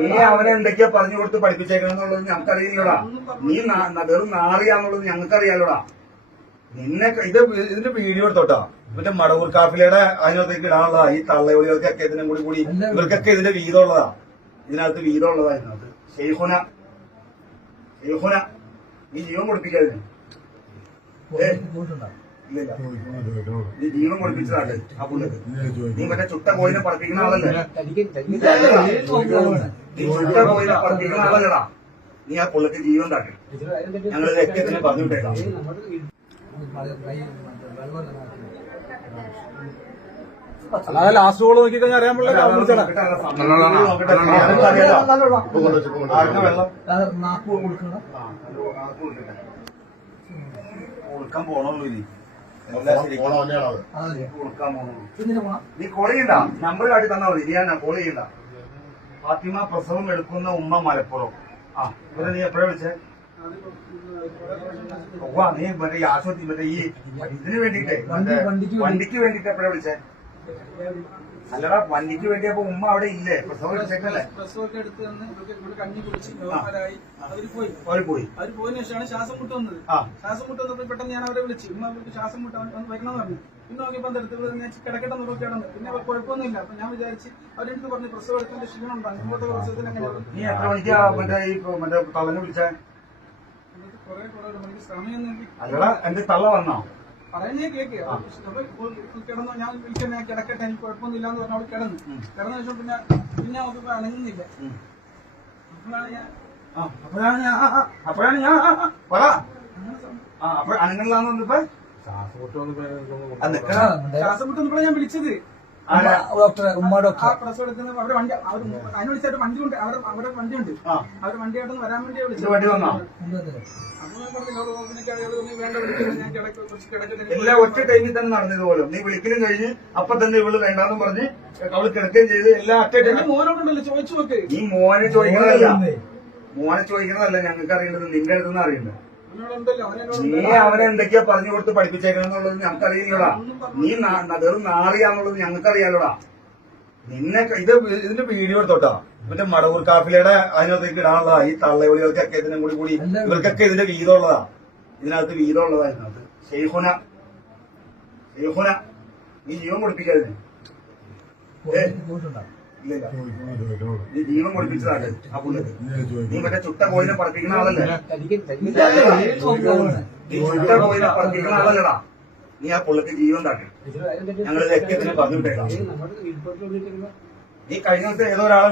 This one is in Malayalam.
നീ അവനെ എന്തൊക്കെയാ പറഞ്ഞു കൊടുത്ത് പഠിപ്പിച്ചേക്കണെന്നുള്ളത് ഞങ്ങൾക്കറിയില്ലടാ. നീ വെറും നാറിയാന്നുള്ളത് ഞങ്ങൾക്കറിയാലോടാ. നിന്നെ ഇതിന്റെ വീഡിയോ എടുത്തോട്ടാ. മറ്റേ മടവൂർ കാഫിലയുടെ അതിനകത്തേക്ക് ഇടാനുള്ളതാ. ഈ തള്ളയൊളികൾക്കൊക്കെ ഇതിനും കൂടി ഇവർക്കൊക്കെ ഇതിന്റെ വീതമുള്ളതാ. ഇതിനകത്ത് വീതമുള്ളതാ. ഇതിനകത്ത് ഷെയ്ഖുന നീ ജീവൻ കൊടുപ്പിക്കാതിന്. ഇല്ല, നീ ജീവൻ കൊടുപ്പിച്ചതാണ് ആ പുള്ളിക്ക്. നീ മറ്റേ ചുട്ട കോയിനെ പറപ്പിക്കുന്ന ആളല്ലേ? നീ ചുട്ട കോയിനെ പറപ്പിക്കുന്ന ആളല്ലടാ. നീ ആ പുള്ളിക്ക് ജീവൻ താട്ടി. ഞങ്ങൾ ഇതൊക്കെ തന്നെ പറഞ്ഞു വിട്ടേക്കാം. അല്ലാതെ ലാസ്റ്റ് ഗോൾ നോക്കി കഴിഞ്ഞാൽ അറിയാൻ പാടില്ല. കൊടുക്കാൻ പോണുള്ളൂ. ഇനി കൊടുക്കാൻ പോണുള്ളൂ. നീ കോൾ ചെയ്യണ്ട. നമ്പർ കാട്ടി തന്നാ മതി. ഞാൻ കോൾ ചെയ്യണ്ട. ഫാത്തിമ പ്രസവം എടുക്കുന്ന ഉമ്മ മലപ്പുറം. ആ ഇവരെ നീ എപ്പോഴാ വിളിച്ചേ? നീ മറ്റേ ഈ ആശുപത്രി മറ്റേ ഈ ഇതിന് വേണ്ടിട്ടേ വണ്ടിക്ക് വേണ്ടിട്ട് എപ്പോഴാ വിളിച്ചേ? അല്ലടാ, വണ്ടിക്ക് വേണ്ടിയപ്പോ ഉമ്മ അവിടെ ഇല്ലേ? പ്രസവം എടുത്തേക്കല്ലേ? പ്രസവമൊക്കെ എടുത്ത് ഇവിടെ കഞ്ഞി കുടിച്ച് അവര് പോയി. അവര് പോയതിനു ശേഷമാണ് ശ്വാസം മുട്ട് വന്നത്. ശ്വാസം മുട്ട് വന്നപ്പോൾ പെട്ടെന്ന് ഞാൻ അവരെ വിളിച്ചു. ഉമ്മ അവർക്ക് ശ്വാസം മുട്ട് വരണമെന്ന് പറഞ്ഞു. പിന്നെ നോക്കിയപ്പോ അടുത്ത് ഞാൻ കിടക്കട്ടെ നോക്കി കിടന്നു. പിന്നെ അവർ കുഴപ്പമൊന്നുമില്ല. അപ്പൊ ഞാൻ വിചാരിച്ച് അവരെടുത്ത് പറഞ്ഞു പ്രസവം എടുക്കുന്ന ക്ഷീണം ഉണ്ടാകും. ഇങ്ങോട്ട് പ്രസവത്തിന് അങ്ങനെ. നീ എത്ര മണിക്കാ മറ്റേ തള്ളനെ വിളിച്ചേ? കുറെ മണിക്ക് സമയം നോക്കി. അല്ലടാ, എന്റെ തള്ള വന്നോ? പറയുന്നേ കേക്ക്. കിടന്നു. ഞാൻ വിളിക്കാൻ ഞാൻ കിടക്കട്ടെ, എനിക്ക് കുഴപ്പമൊന്നുമില്ല എന്ന് പറഞ്ഞ അവൾ കിടന്നു. കിടന്ന ശേഷം പിന്നെ അവർക്ക് അണങ്ങുന്നില്ല. അപ്പോഴാണ് ഞാൻ പറ അപ്പൊ അണങ്ങളിലാന്ന് വന്നപ്പോ ശ്വാസം മുട്ട് വന്നപ്പോഴാണ് ഞാൻ വിളിച്ചത്. പ്രസവം എടുക്കുന്ന അവരുടെ വണ്ടി അതിന് വിളിച്ചായിട്ട് വണ്ടി ഉണ്ട്. അവരുടെ വണ്ടിയുണ്ട്. അവരുടെ വണ്ടിയായിട്ടൊന്ന് വരാൻ വേണ്ടി വിളിച്ചത്. വണ്ടി വന്നോ? എല്ലാം ഒറ്റ ടൈമിൽ തന്നെ നടന്നത് പോലും. നീ വിളിക്കലും കഴിഞ്ഞ് അപ്പൊ തന്നെ ഇവള് വേണ്ടാന്ന് പറഞ്ഞ് അവള് കിടക്കുകയും ചെയ്ത് എല്ലാം ഒറ്റ ടൈമിൽ. മോനോട്ടുണ്ടല്ലോ ചോദിച്ചു നോക്ക്. നീ മോനെ ചോദിക്കുന്നതല്ല ഞങ്ങൾക്ക് അറിയേണ്ടത്, നിന്റെ അടുത്തുനിന്ന് അറിയേണ്ടത്. നീ അവനെ എന്തൊക്കെയാ പറഞ്ഞു കൊടുത്ത് പഠിപ്പിച്ചേക്കണെന്നുള്ളത് ഞങ്ങൾക്കറിയില്ലടാ. നീ വെറും നാറിയാന്നുള്ളത് ഞങ്ങൾക്കറിയാലോടാ. നിന്നെ ഇതിന്റെ വീഡിയോ എടുത്തോട്ടാ. മറ്റേ മടവൂർ കാഫിലയുടെ അതിനകത്തേക്ക് ഇടാനുള്ളതാ. ഈ തള്ളയൊളികൾക്കൊക്കെ ഇതിനും കൂടി ഇവർക്കൊക്കെ ഇതിന്റെ വീതമുള്ളതാ. ഇതിനകത്ത് വീതമുള്ളതാ. ഇതിനകത്ത് ഷെയ്ഖുന നീ ജീവൻ കൊടുപ്പിക്കാതിന്. ഇല്ല, നീ ജീവൻ കൊടുപ്പിച്ചതാണ് ആ പുള്ളിക്ക്. നീ മറ്റേ ചുട്ട കോയിനെ പറപ്പിക്കുന്ന ആളല്ലേ? നീ ചുട്ട കോയിനെ പറപ്പിക്കുന്ന ആളല്ലടാ. നീ ആ പുള്ളിക്ക് ജീവൻ താട്ടി. ഞങ്ങൾ ഇതൊക്കെ തന്നെ പറഞ്ഞു വിട്ടേക്കാം. നീ കഴിഞ്ഞ ദിവസം ഏതോ ഒരാളെ